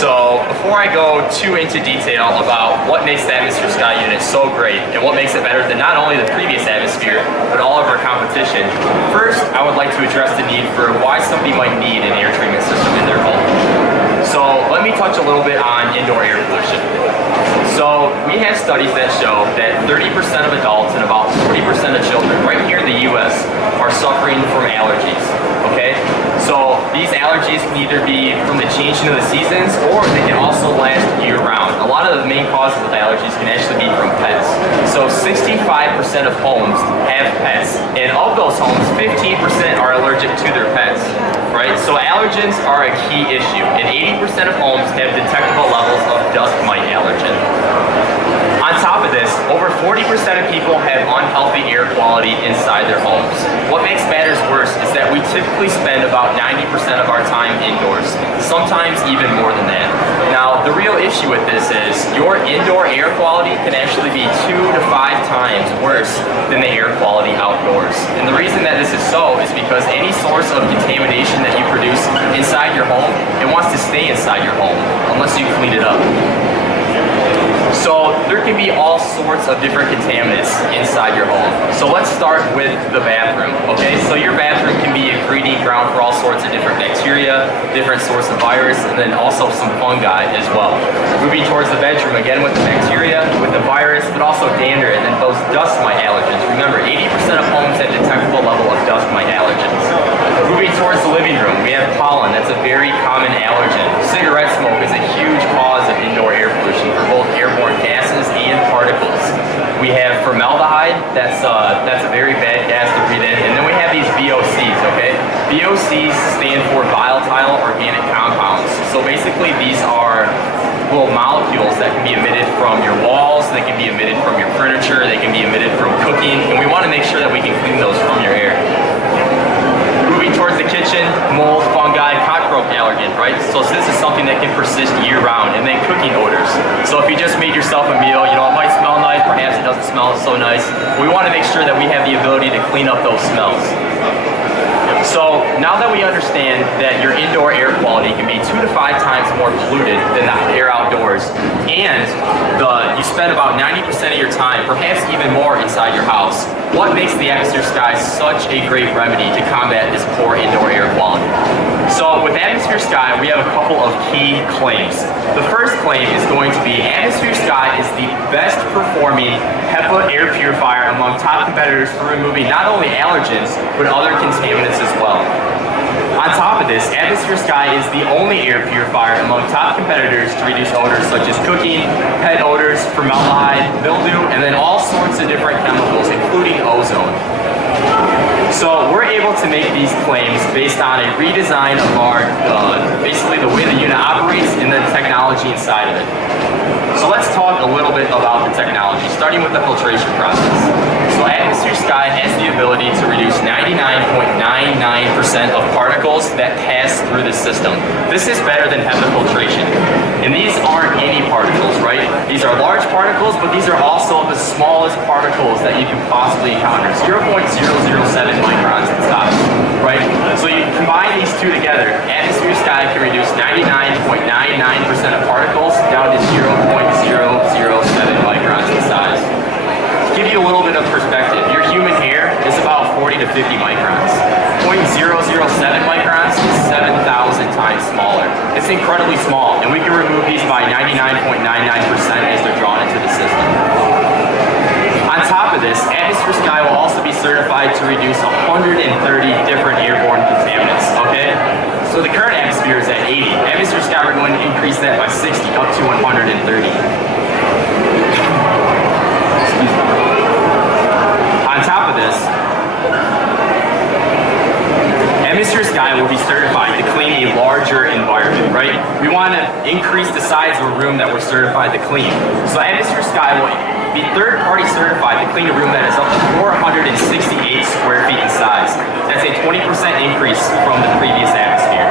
So before I go too into detail about what makes the Atmosphere Sky unit so great and what makes it better than not only the previous Atmosphere, but all of our competition, first I would like to address the need for why somebody might need an air treatment system in their home. So let me touch a little bit on indoor air pollution. So we have studies that show that 30% of adults and about 40% of children right here in the US are suffering from allergies, okay? So these allergies can either be from the changing of the seasons or they can also last year round. A lot of the main causes of allergies can actually be from pets. So 65% of homes have pets, and of those homes, 15% are allergic to their pets, right? So allergens are a key issue, and 80% of homes have detectable levels of dust mite allergen. On top of this, over 40% of people have unhealthy air quality inside their homes. What makes matters worse is that we typically spend about 90% of our time indoors, sometimes even more than that. Now, the real issue with this is your indoor air quality can actually be 2 to 5 times worse than the air quality outdoors. And the reason that this is so is because any source of contamination that you produce inside your home, it wants to stay inside your home unless you clean it up. So there can be all sorts of different contaminants inside your home. So let's start with the bathroom, okay? So your bathroom can be a breeding ground for all sorts of different bacteria, different sorts of virus, and then also some fungi as well. Moving towards the bedroom, again with the bacteria, with the virus, but also dander, and then those dust mite allergens. Remember, 80% of homes have detectable level of dust mite allergens. Moving towards the living room, we have pollen. That's a very common allergen. Cigarette smoke is a huge cause of indoor air pollution for both airborne gases and particles. We have formaldehyde, that's a very bad gas to breathe in, and then we have these VOCs, okay? VOCs stand for volatile organic compounds. So basically these are little molecules that can be emitted from your walls, they can be emitted from your furniture, they can be emitted from cooking, and we want to make sure that we can clean those from your air. Moving towards the kitchen, mold, fungi, cockroach allergen, right? So this is something that can persist year-round. And then cooking odors. So if you just made yourself a meal, you know, it might smell nice, perhaps it doesn't smell so nice. We want to make sure that we have the ability to clean up those smells. So now that we understand that your indoor air quality can be 2 to 5 times more polluted than the air outdoors, and you spend about 90% of your time, perhaps even more, inside your house, what makes the Atmosphere Sky such a great remedy to combat this poor indoor air quality? So with Atmosphere Sky, we have a couple of key claims. The first claim is going to be Atmosphere Sky is the best performing HEPA air purifier among top competitors for removing not only allergens, but other contaminants as well. On top of this, Atmosphere Sky is the only air purifier among top competitors to reduce odors such as cooking, pet odors, formaldehyde, mildew, and then all sorts of different chemicals, including ozone. So we're able to make these claims based on a redesign of our, basically the way the unit operates and the technology inside of it. So let's talk a little bit about the technology, starting with the filtration process. So Atmosphere Sky has the ability to reduce 99.99% of particles that pass through the system. This is better than HEPA filtration. And these aren't any particles, right? These are large particles, but these are also the smallest particles that you can possibly encounter. 0.007 microns in size, right? So you combine these two together, Atmosphere Sky can reduce 99.99% of particles down to 0.007 microns in size. To give you a little bit of perspective, your human hair is about 40 to 50 microns. 0.007 microns is 7,000 times smaller. It's incredibly small, and we can remove these by 99.99% as they're drawn into the system. On top of this, Atmosphere Sky will also be certified to reduce 130 different airborne contaminants, okay? So the current atmosphere is at 80. Atmosphere Sky, we're going to increase that by 60 up to 130. On top of this, Atmosphere Sky will be certified to clean a larger environment, right? We want to increase the size of a room that we're certified to clean. So Atmosphere Sky will be third-party certified to clean a room that is up to 468 square feet in size. That's a 20% increase from the previous atmosphere.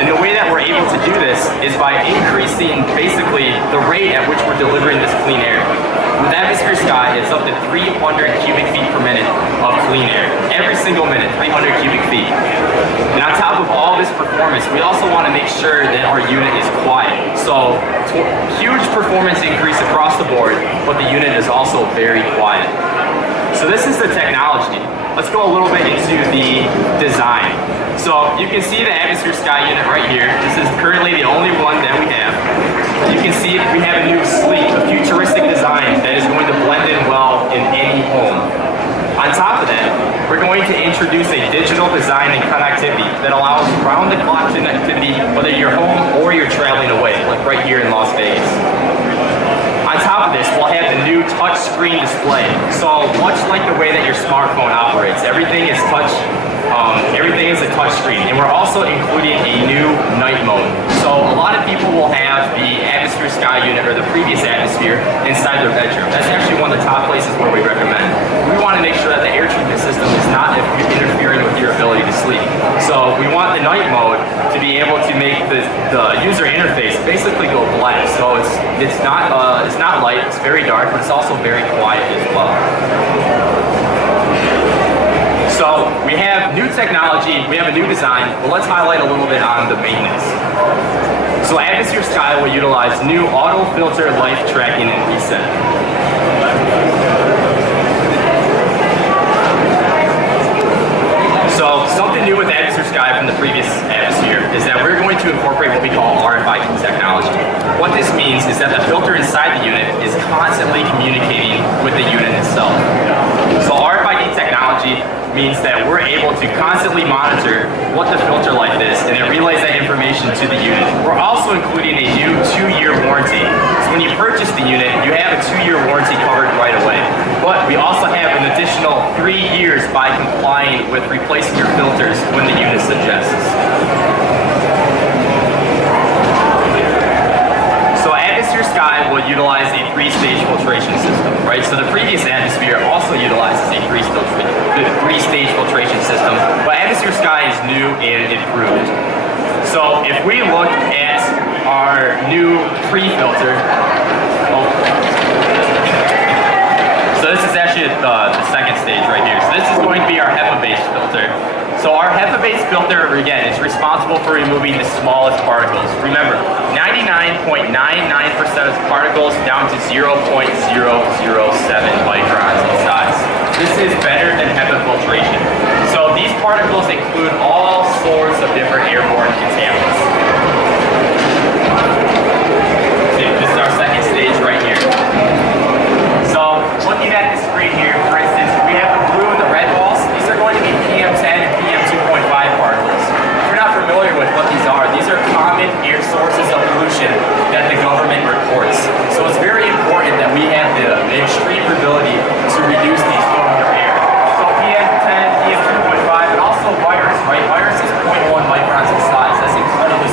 And the way that we're able to do this is by increasing basically the rate at which we're delivering this clean air. With Atmosphere Sky, it's up to 300 cubic feet per minute of clean air. Every single minute, 300 cubic feet. And on top of all this performance, we also want to make sure that our unit is quiet. So huge performance increase across the board, but the unit is also very quiet. So this is the technology. Let's go a little bit into the design. So you can see the Atmosphere Sky unit right here. This is currently the only one that we have. You can see we have a new sleek, a futuristic design that is going to blend in well in any home. On top of that, we're going to introduce a digital design and connectivity that allows round-the-clock connectivity whether you're home or you're traveling away, like right here in Las Vegas. On top of this, we'll have the new touch screen display. So much like the way that your smartphone operates, everything is everything is a touch screen. And we're also including a new night mode. So a lot of people will have the Atmosphere Sky unit or the previous Atmosphere inside their bedroom. That's actually one of the top places where we recommend. We want to make sure that the air treatment system is not interfering with your ability to sleep. So we want the night mode to be able to make the user interface basically go black. So it's not light, it's very dark, but it's also very quiet as well. So we have new technology, we have a new design, but let's highlight a little bit on the maintenance. So Atmosphere Sky will utilize new auto filter life tracking and reset. So something new with Atmosphere Sky from the previous Atmosphere is that we're going to incorporate what we call RFID technology. What this means is that the filter inside the unit is constantly communicating with the unit itself. So RFID technology means that we're able to constantly monitor what the filter life is, and it relays that information to the unit. We're also including a new 2-year warranty. So when you purchase the unit, you have a 2-year warranty covered right away. But we also have an additional 3 years by complying with replacing your filters when the unit suggests. So Atmosphere Sky will utilize a 3-stage filtration system, right? So the previous Atmosphere also utilizes a 3-stage filtration system, but Atmosphere Sky is new and improved. So if we look at our new pre-filter, so this is actually the second stage right here. So this is going to be our HEPA-based filter. So our HEPA-based filter, again, is responsible for removing the smallest particles. Remember, 99.99% of particles down to 0.007 microns in size. This is better than HEPA filtration. So these particles include all sorts of different airborne contaminants. This is our second stage right here. So looking at the screen here, for instance, we have the blue and the red walls. These are going to be PM10 and PM2.5 particles. If you're not familiar with what these are common air sources of pollution that the government reports. So it's very important that we have the extreme ability to reduce these from your air. So PM10, PM2.5, and also virus, right? Virus is 0.1 microns in size. That's incredibly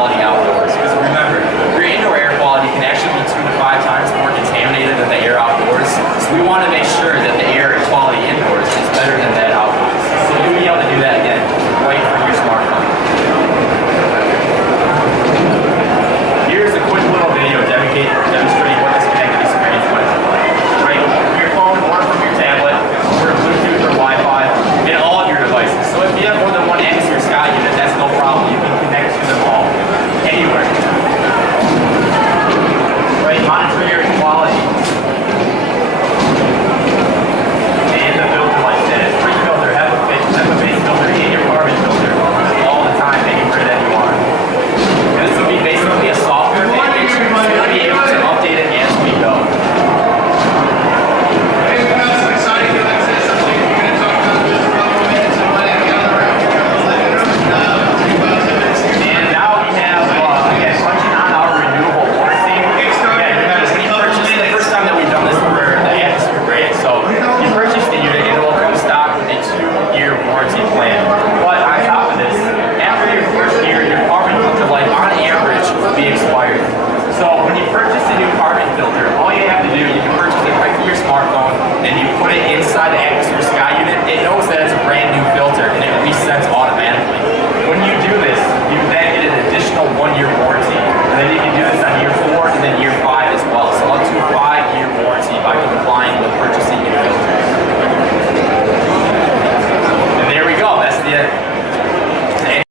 quality outdoors. Because remember, your indoor air quality can actually be 2 to 5 times more contaminated than the air outdoors. So we want to make sure that the air quality indoors is better than that outdoors. So you'll be able to do that again right from your smartphone. Here's a quick little video demonstrating what this connected experience might look like. Right, from your phone or from your tablet, or Bluetooth or Wi-Fi, and all of your devices. So if you have more than one atmosphere sky unit, that's no problem. You can connect to them all, anywhere. Right, monitor your quality. And the filter like this. Pre-filter, have a base filter, and your carbon filter. All the time, making sure that you want. And this will be basically a software package. So you'll be able to update it as we go. And now we have, again, punching on our renewable forcing. Again, remember, when you purchase, the first time that we've done this for the atmosphere grade, so you purchase the unit, it will come stock with a 2-year warranty plan. But on top of this, after your first year, your carbon filter life, on average, will be expired. So when you purchase